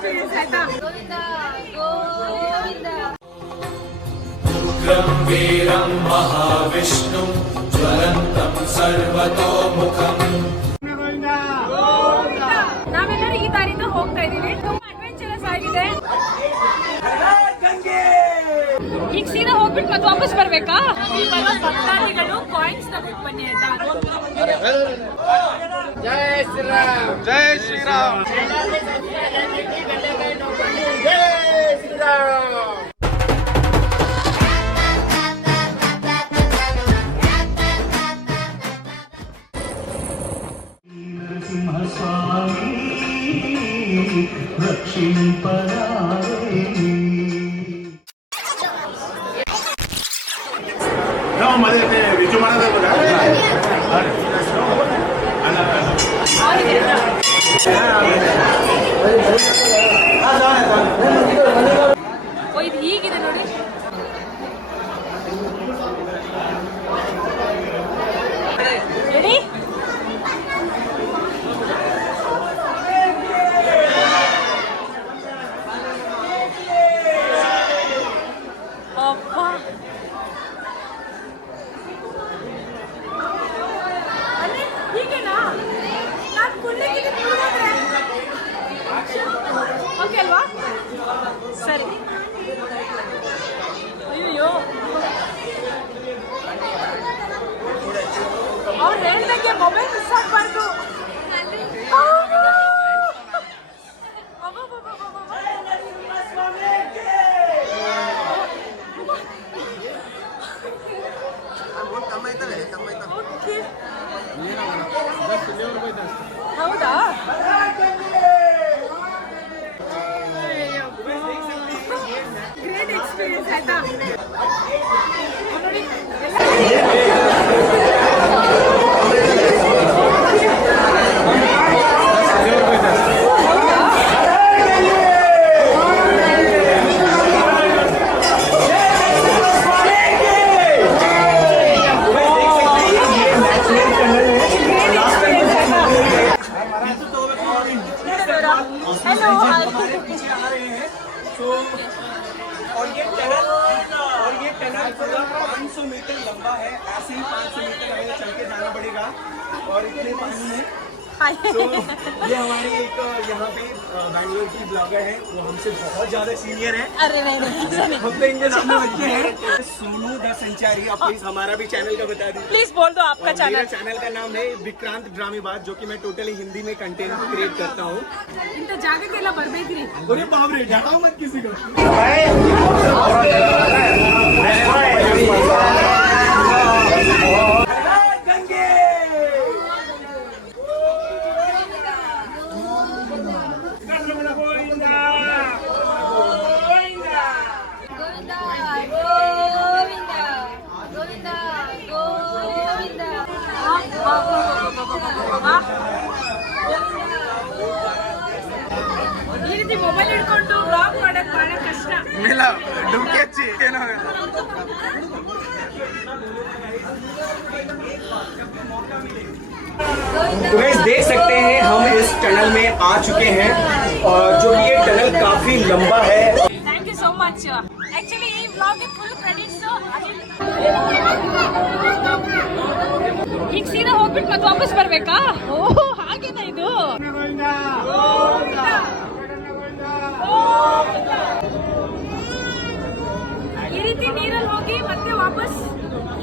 Experience ಆಯ್ತಾ. ಉಗ್ರಂ ವೀರಂ ಮಹಾವಿಷ್ಣು ಜ್ವಲಂತಂ ಸರ್ವತೋಮುಖಂ. ನಾವೆಲ್ಲರೂ ಈ ದಾರಿಯಿಂದ ಹೋಗ್ತಾ ಇದೀವಿ. ತುಂಬಾ ಅಡ್ವೆಂಚರಸ್ ಆಗಿದೆ. ಈಗ ಸೀದಾ ಹೋಗ್ಬಿಟ್ಟು ಮತ್ತೆ ವಾಪಸ್ ಬರ್ಬೇಕಾ? ಈ ಬರೋ ಭಕ್ತಾದಿಗಳು ಕಾಯಿನ್ಸ್ ತಗೊಂಡು ಬನ್ನಿ ಆಯ್ತಾ. ಜೈ ಶ್ರೀರಾಮ್, ಜೈ ಶ್ರೀರಾಮ್, ಜೈ ಶ್ರೀರಾಮ್. ಇದು ಹೀಗಿದೆ ನೋಡಿ. ರೆಡಿ? ಹೀಗೆನಾ? ನಾನು ಕುಳ್ಳಿಗೆ ಓಕೆ ಅಲ್ವಾ? ಸರಿ. ಅಯ್ಯೋ, ಅವ್ರು ಹೇಳ್ದಂಗೆ ಮೊಬೈಲ್ ಮಿಸ್ ಆಗಬಾರ್ದು. ಹೌದಾ? ಗ್ರೇಟ್ ಎಕ್ಸ್ಪೀರಿಯನ್ಸ್ ಆಯ್ತಾ ನೋಡಿ. ये टनल 500 मीटर लंबा है. ऐसे ही 500 मीटर हमें चल के जाना पड़ेगा और इतने पानी में. तो ये हमारी एक यहाँ पे बैंगलोर की ब्लॉगर है, वो हमसे बहुत ज्यादा सीनियर है. अरे नहीं, हम तो इनके सामने बच्चे हैं. सोनू द संचारी. आप प्लीज हमारा भी चैनल का बता दीजिए. प्लीज बोल दो आपका चैनल. मेरा चैनल का नाम है विक्रांत ड्रामेबाज, जो कि मैं टोटली हिंदी में कंटेंट क्रिएट करता हूँ. इंत जागक्ಕೆಲ್ಲ ಬರಬೇಕ್ರಿ. अरे बाप रे, डराओ मत किसी को. ಈ ರೀತಿ ಮೊಬೈಲ್ ಹಿಡ್ಕೊಂಡು ಬ್ಲಾಗ್ ಮಾಡೋದು ಬಹಳ ಕಷ್ಟ. ಇಲ್ಲ ಡುಮ್ಕಿ ಹಚ್ಚಿ ಏನೋ. तो गाइस देख सकते हैं हम इस टनल में आ चुके हैं और जो ये टनल काफी लंबा है. Thank you so much. Actually ಈ ಬ್ಲಾಗ್ ಫುಲ್ ಕ್ರೆಡಿಟ್ಸ್ ಅನಿಲ್. ಈಗ ಸೀದಾ ಹೋಗ್ಬಿಟ್ಟು ಮತ್ತೆ ವಾಪಸ್ ಬರ್ಬೇಕಾ? ಓಹ್ ಹಾಗೇನಾ ಇದು? ಈ ರೀತಿ ನೀರಲ್ಲಿ ಹೋಗಿ ಮತ್ತೆ ವಾಪಸ್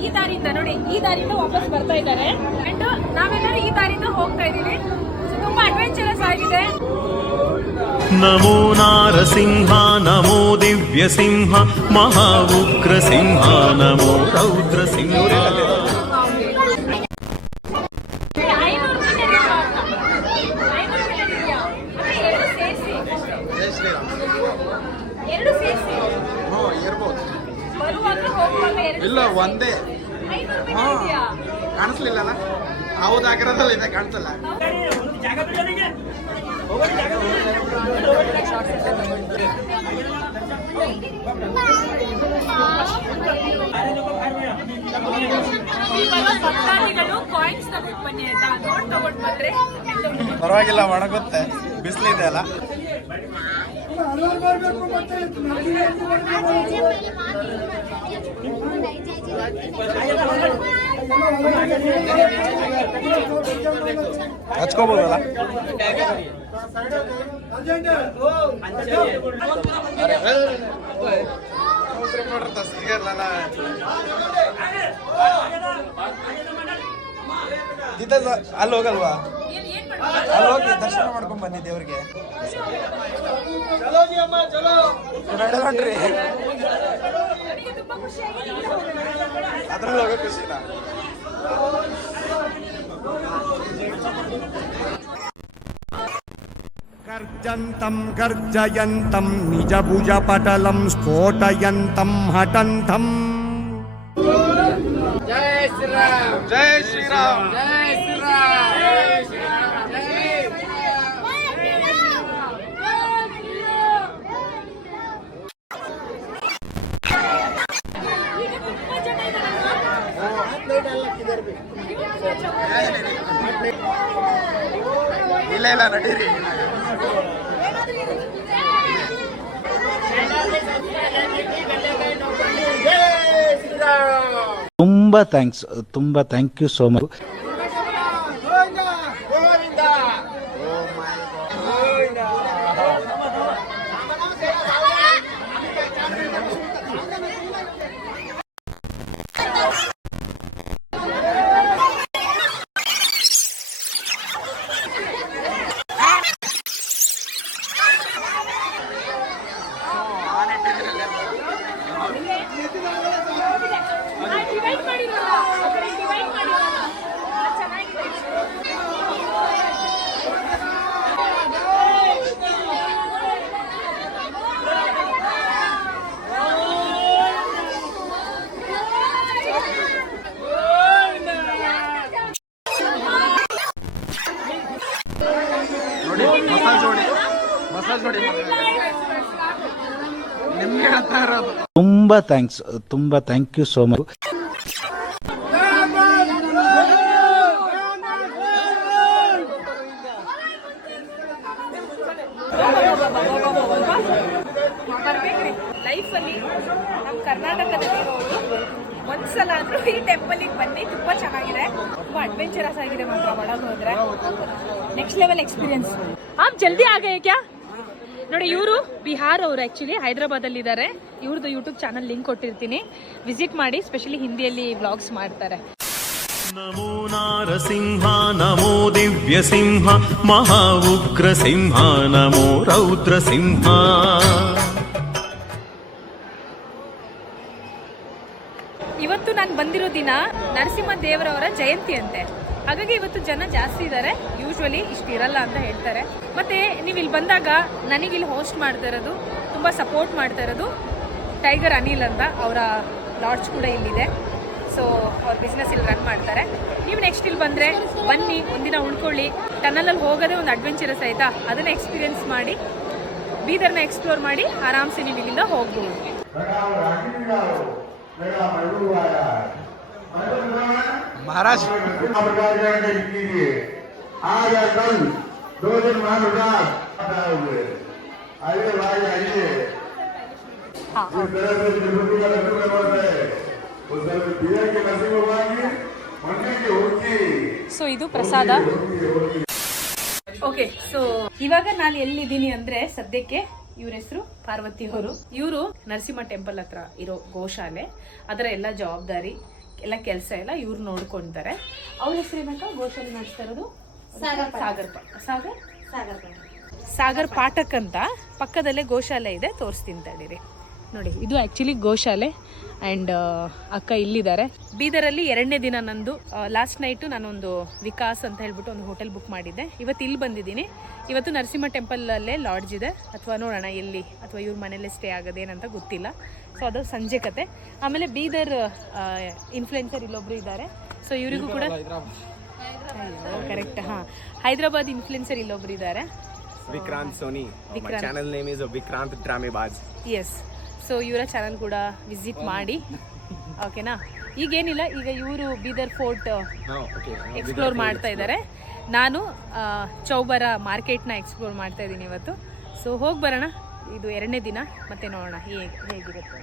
ಈ ದಾರಿಯಿಂದ ನೋಡಿ, ಈ ದಾರಿಯಿಂದ ವಾಪಸ್ ಬರ್ತಾ ಇದ್ದಾರೆ. ಅಂಡ್ ನಾವೆಲ್ಲರೂ ಈ ದಾರಿಯಿಂದ ಹೋಗ್ತಾ ಇದೀವಿ. ತುಂಬಾ ಅಡ್ವೆಂಚರಸ್ ಆಗಿದೆ. ನಮೋ ನಾರಸಿಂಹ ನಮೋ ದಿವ್ಯ ಸಿಂಹ ಮಹಾ ಉಗ್ರ ಸಿಂಹ ನಮೋ ರೌದ್ರ ಸಿಂಹ. ಇಲ್ಲ ಒಂದೇ ಕಾಣಿಸ್ಲಿಲ್ಲ. ಹೌದಾಗಿರೋದಲ್ಲ ಇದೆ ಕಾಣಿಸಲ್ಲ. ಭಕ್ತಾದಿಗಳು ಕಾಯಿನ್ಸ್ ತಗೊಂಡು ಬನ್ನಿ ಆಯ್ತಾ. ನೋಟ್ ತಗೊಂಡು ಬಂದ್ರೆ ಪರವಾಗಿಲ್ಲ, ಒಣಗುತ್ತೆ, ಬಿಸಿಲಿದೆ ಅಲ್ಲ. ಹಚ್ಕೋಬೋದಲ್ಲ ಸಿಗಲ್ಲ ಅಲ್ಲಿ ಹೋಗಲ್ವಾ ಅಲ್ಲಿ ಹೋಗಿ ದರ್ಶನ ಮಾಡ್ಕೊಂಡ್ ಬನ್ನಿ ದೇವ್ರಿಗೆ ನೋಡ್ರಿ ಅದ್ರಲ್ಲಿ ಹೋಗೋ ಖುಷಿನ गर्जन्तं गर्जयन्तं निजभुजपटलं स्फोटयन्तं हटन्तं ಜೈ ಶ್ರೀರಾಮ್ ಜೈ ಶ್ರೀರಾಮ್ ಜೈ ಶ್ರೀರಾಮ್ ಇಲ್ಲ ಇಲ್ಲ ನಡೀರಿ ತುಂಬ ಥ್ಯಾಂಕ್ಸ್, ತುಂಬ thank you so much. Divide ಮಾಡಿರಲ್ಲ ಡಿವೈಡ್ ಮಾಡಿರಲ್ಲ ಚೆನ್ನಾಗಿದೆ. ನೋಡಿ ಮಸಾಜ್ ನೋಡಿ ನಿಮ್ಗೆ ಹೇಳ್ತಾ ಇರೋದು ತುಂಬ ಥ್ಯಾಂಕ್ಸ್, ತುಂಬ ಥ್ಯಾಂಕ್ ಯು ಸೋ ಮಚ್. ಬರ್ಬೇಕ್ರಿ ಲೈಫಲ್ಲಿ ನಮ್ಮ ಕರ್ನಾಟಕದಲ್ಲಿರೋರು ಒಂದ್ಸಲ ಆದ್ರೂ ಈ ಟೆಂಪಲ್ಗೆ ಬನ್ನಿ. ತುಂಬಾ ಚೆನ್ನಾಗಿದೆ, ತುಂಬಾ ಅಡ್ವೆಂಚರಸ್ ಆಗಿದೆ ಮಾತ್ರ ಒಳಗೆ ಹೋದ್ರೆ ನೆಕ್ಸ್ಟ್ ಲೆವೆಲ್ ಎಕ್ಸ್ಪೀರಿಯನ್ಸ್. ಆಪ್ ಜಲ್ದಿ ಆಗೇ ಕ್ಯಾ ನೋಡಿ. ಇವರು ಬಿಹಾರ್ ಅವರು, ಆಕ್ಚುಲಿ ಹೈದರಾಬಾದ್ ಅಲ್ಲಿ ಇದ್ದಾರೆ. ಇವ್ರದ್ದು ಯೂಟ್ಯೂಬ್ ಚಾನಲ್ ಲಿಂಕ್ ಕೊಟ್ಟಿರ್ತೀನಿ, ವಿಸಿಟ್ ಮಾಡಿ. ಸ್ಪೆಷಲಿ ಹಿಂದಿಯಲ್ಲಿ ವ್ಲಾಗ್ಸ್ ಮಾಡ್ತಾರೆ. ನಮೋ ನಾರಸಿಂಹ ನಮೋ ದಿವ್ಯಸಿಂಹ ಮಹಾ ಉಗ್ರಸಿಂಹ ನಮೋ ರೌದ್ರಸಿಂಹ. ಇವತ್ತು ನಾನು ಬಂದಿರೋ ದಿನ ನರಸಿಂಹ ದೇವರವರ ಜಯಂತಿ ಅಂತೆ, ಹಾಗಾಗಿ ಇವತ್ತು ಜನ ಜಾಸ್ತಿ ಇದ್ದಾರೆ. ಯೂಶ್ವಲಿ ಇಷ್ಟು ಇರಲ್ಲ ಅಂತ ಹೇಳ್ತಾರೆ. ಮತ್ತೆ ನೀವು ಇಲ್ಲಿ ಬಂದಾಗ ನನಗಿಲ್ಲಿ ಹೋಸ್ಟ್ ಮಾಡ್ತಾ ಇರೋದು, ತುಂಬ ಸಪೋರ್ಟ್ ಮಾಡ್ತಾ ಇರೋದು ಟೈಗರ್ ಅನಿಲ್ ಅಂತ. ಅವರ ಲಾಡ್ಜ್ ಕೂಡ ಇಲ್ಲಿದೆ. ಸೊ ಅವ್ರ ಬಿಸ್ನೆಸ್ ಇಲ್ಲಿ ರನ್ ಮಾಡ್ತಾರೆ. ನೀವು ನೆಕ್ಸ್ಟ್ ಇಲ್ಲಿ ಬಂದರೆ ಬನ್ನಿ, ಒಂದಿನ ಉಳ್ಕೊಳ್ಳಿ. ಟನಲಲ್ಲಿ ಹೋಗೋದೇ ಒಂದು ಅಡ್ವೆಂಚರಸ್ ಆಯಿತಾ, ಅದನ್ನು ಎಕ್ಸ್ಪೀರಿಯನ್ಸ್ ಮಾಡಿ ಬೀದರ್ನ ಎಕ್ಸ್ಪ್ಲೋರ್ ಮಾಡಿ ಆರಾಮ್ಸೆ ನೀವು ಇಲ್ಲಿಂದ ಹೋಗ್ಬೋದು. महाराज आज या कल 2 दिन बाद आइए भाई आइए जिस तरह से तिरुपति का लड्डू बनता है उस तरह पिया के नसीब होगी मंडी की होगी. ಸೊ ಇದು ಪ್ರಸಾದ. ಓಕೆ, ಸೊ ಇವಾಗ ನಾನು ಎಲ್ಲಿದ್ದೀನಿ ಅಂದ್ರೆ ಸದ್ಯಕ್ಕೆ ಇವ್ರ ಹೆಸರು ಪಾರ್ವತಿ ಅವರು. ಇವರು ನರಸಿಂಹ ಟೆಂಪಲ್ ಹತ್ರ ಇರೋ ಗೋಶಾಲೆ, ಅದರ ಎಲ್ಲ ಜವಾಬ್ದಾರಿ, ಎಲ್ಲ ಕೆಲಸ ಎಲ್ಲ ಇವ್ರು ನೋಡ್ಕೊಂತಾರೆ. ಅವ್ರ ಹೆಸರು ಏನಂತ ಗೋಶಾಲೆ ನಡೆಸ್ತಾ ಇರೋದು ಸಾಗರ್ ಪಾಠಕ್ ಅಂತ. ಪಕ್ಕದಲ್ಲೇ ಗೋಶಾಲೆ ಇದೆ, ತೋರಿಸ್ತೀನಿ ತಡೀರಿ. ನೋಡಿ, ಇದು ಆಕ್ಚುಲಿ ಗೋಶಾಲೆ. ಆ್ಯಂಡ್ ಅಕ್ಕ ಇಲ್ಲಿದ್ದಾರೆ. ಬೀದರಲ್ಲಿ 2ನೇ ದಿನ ನಂದು. ಲಾಸ್ಟ್ ನೈಟು ನಾನೊಂದು ವಿಕಾಸ್ ಅಂತ ಹೇಳ್ಬಿಟ್ಟು ಒಂದು ಹೋಟೆಲ್ ಬುಕ್ ಮಾಡಿದ್ದೆ. ಇವತ್ತು ಇಲ್ಲಿ ಬಂದಿದ್ದೀನಿ. ಇವತ್ತು ನರಸಿಂಹ ಟೆಂಪಲಲ್ಲೇ ಲಾಡ್ಜ್ ಇದೆ, ಅಥವಾ ನೋಡೋಣ ಎಲ್ಲಿ, ಅಥವಾ ಇವ್ರ ಮನೇಲೆ ಸ್ಟೇ ಆಗೋದೇನಂತ ಗೊತ್ತಿಲ್ಲ. ಸೊ ಅದು ಸಂಜೆ ಕತೆ. ಆಮೇಲೆ ಬೀದರ್ ಇನ್ಫ್ಲುಯೆನ್ಸರ್ ಇಲ್ಲೊಬ್ರು ಇದ್ದಾರೆ. ಸೊ ಇವರಿಗೂ ಕೂಡ ಕರೆಕ್ಟ್, ಹಾಂ, ಹೈದರಾಬಾದ್ ಇನ್ಫ್ಲುಯೆನ್ಸರ್ ಇಲ್ಲೊಬ್ರು ಇದ್ದಾರೆ, Vikrant Soni. Channel name is Vikrant Dramebaaz. Yes. So ಇವರ ಚಾನಲ್ ಕೂಡ ವಿಸಿಟ್ ಮಾಡಿ, ಓಕೆನಾ? ಈಗೇನಿಲ್ಲ, ಈಗ ಇವರು ಬೀದರ್ ಫೋರ್ಟ್ ಎಕ್ಸ್ಪ್ಲೋರ್ ಮಾಡ್ತಾ ಇದ್ದಾರೆ. ನಾನು ಚೌಬರ ಮಾರ್ಕೆಟ್ನ ಎಕ್ಸ್ಪ್ಲೋರ್ ಮಾಡ್ತಾ ಇದ್ದೀನಿ ಇವತ್ತು. ಸೊ ಹೋಗಿ ಬರೋಣ ಇದು 2ನೇ ದಿನ, ಮತ್ತೆ ನೋಡೋಣ ಹೇಗಿರುತ್ತೆ.